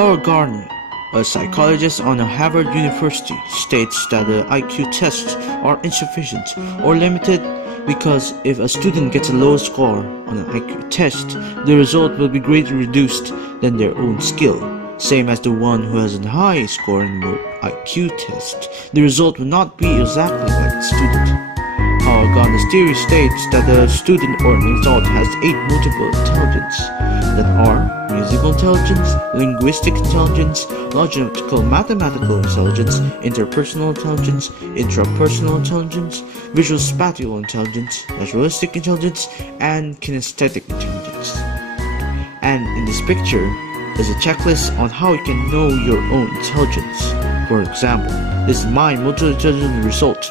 Howard Gardner, a psychologist on Harvard University, states that the IQ tests are insufficient or limited because if a student gets a low score on an IQ test, the result will be greatly reduced than their own skill. Same as the one who has a high score in the IQ test, the result will not be exactly like the student. Howard Gardner's theory states that the student or an adult has 8 multiple intelligence that are musical intelligence, linguistic intelligence, logical mathematical intelligence, interpersonal intelligence, intrapersonal intelligence, visual spatial intelligence, naturalistic intelligence, and kinesthetic intelligence. And in this picture is a checklist on how you can know your own intelligence. For example, this is my multiple intelligence result,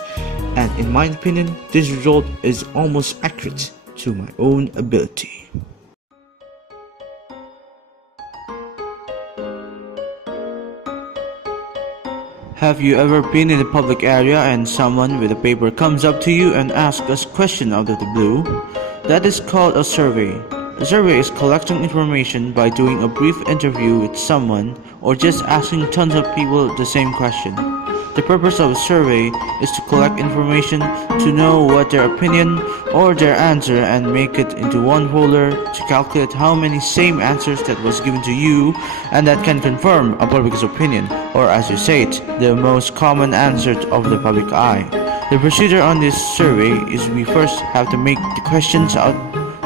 and in my opinion, this result is almost accurate to my own ability. Have you ever been in a public area and someone with a paper comes up to you and asks a question out of the blue? That is called a survey. A survey is collecting information by doing a brief interview with someone or just asking tons of people the same question. The purpose of a survey is to collect information to know what their opinion or their answer and make it into one folder to calculate how many same answers that was given to you, and that can confirm a public's opinion, or as you say it, the most common answer of the public eye. The procedure on this survey is we first have to make the questions out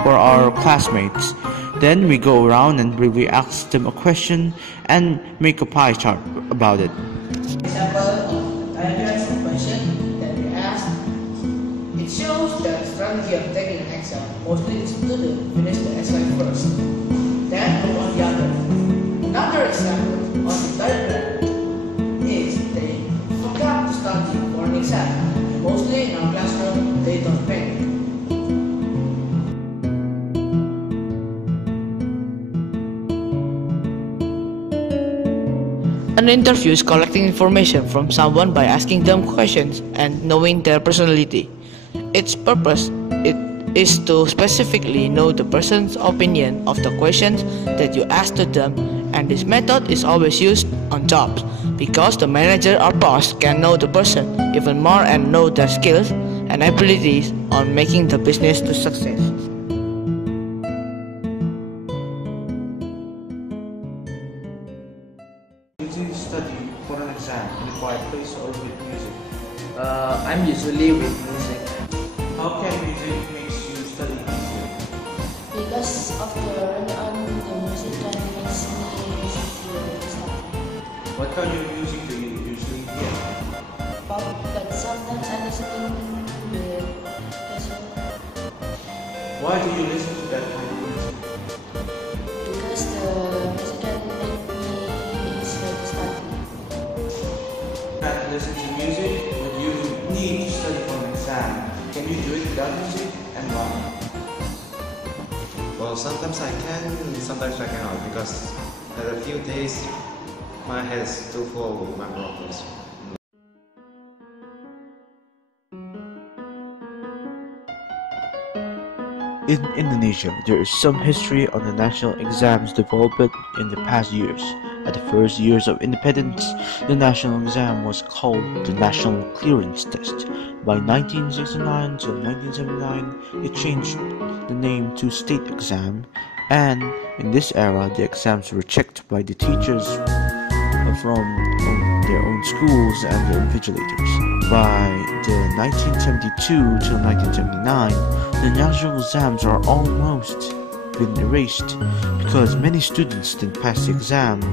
for our classmates. Then we go around and briefly ask them a question and make a pie chart about it. Example of diagrams of question that we asked. It shows the strategy of taking an exam. Mostly the student finish the exam first, then move on the other. Another example on the diagram is they forgot to study for an exam. Mostly in our classroom, they don't panic. An interview is collecting information from someone by asking them questions and knowing their personality. Its purpose is to specifically know the person's opinion of the questions that you ask to them, and this method is always used on jobs because the manager or boss can know the person even more and know their skills and abilities on making the business to success. You study for an exam in a quiet place or with music? I'm usually with music. How can music makes you study easier? Because of the run-on the music can makes me easier to study. What kind of music do you usually hear? Pop, but sometimes I listen with casual. Why do you listen to that kind of music? Because the music can make me easier to study. Can't listen to music, but you need to study for an exam. Can you do it without music, and why? Well, sometimes I can, sometimes I cannot, because at a few days my head is too full with my problems. In Indonesia, there is some history on the national exams developed in the past years. At the first years of independence, the national exam was called the National Clearance Test. By 1969 till 1979, it changed the name to State Exam, and in this era, the exams were checked by the teachers from their own schools and the invigilators. By the 1972 till 1979, the national exams are almost been erased because many students didn't pass the exam,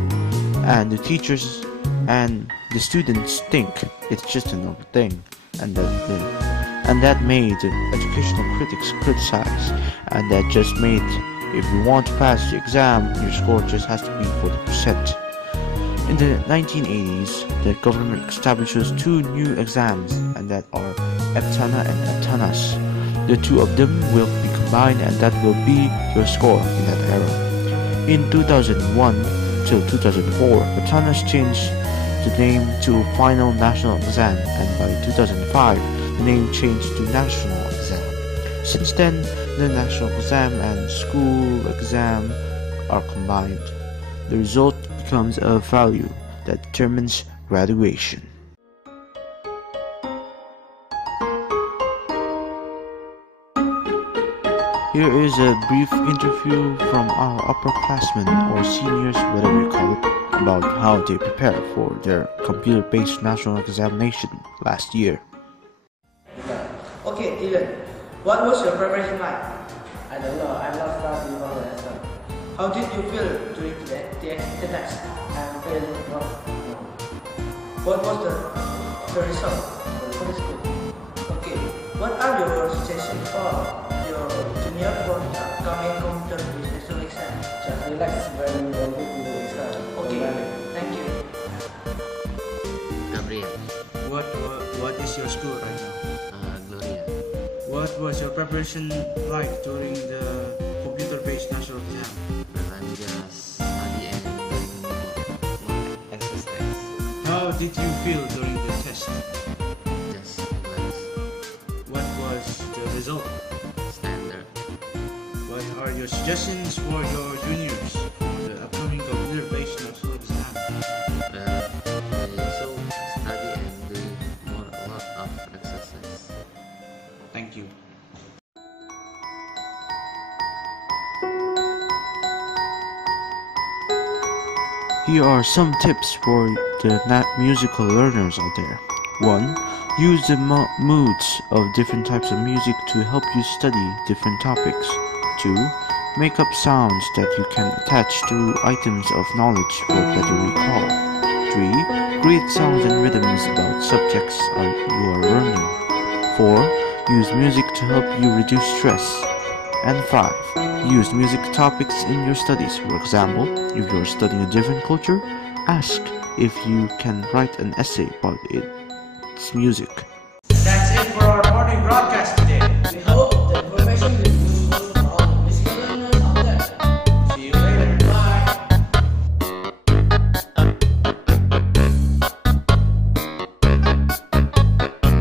and the teachers and the students think it's just another thing, and that made the educational critics criticize, and that just made if you want to pass the exam, your score just has to be 40%. In the 1980s, the government establishes 2 new exams, and that are EPTANA and EPTANAS. The 2 of them will be combined, and that will be your score in that era. In 2001 till 2004, EPTANAS changed the name to Final National Exam, and by 2005, the name changed to National Exam. Since then, the national exam and school exam are combined. The result becomes a value that determines graduation. Here is a brief interview from our upperclassmen or seniors, whatever you call it, about how they prepare for their computer-based national examination last year. Okay, Dylan, what was your preparation like? I don't know, I'm not starting for the lesson. How did you feel during the test? I'm feeling wrong. What was the result? What is good? Okay, what are your suggestions for your junior for the upcoming computer-based national exam? Just relax when you want to do the exam. Okay, thank you. Gabriel, What is your school right now? Gloria, What was your preparation like during the computer-based national exam? well, I'm just studying and doing more exercise. How did you feel during the test? Just relax, What was the result? standard. What are your suggestions for your juniors for the upcoming computer-based national exam? Well, I should study and do a lot of exercise. Thank you. Here are some tips for the musical learners out there. 1. Use the moods of different types of music to help you study different topics. 2. Make up sounds that you can attach to items of knowledge for better recall. 3. Create sounds and rhythms about subjects you are learning. 4. Use music to help you reduce stress. And 5. Use music topics in your studies. For example, if you're studying a different culture, ask if you can write an essay about its music. That's it for our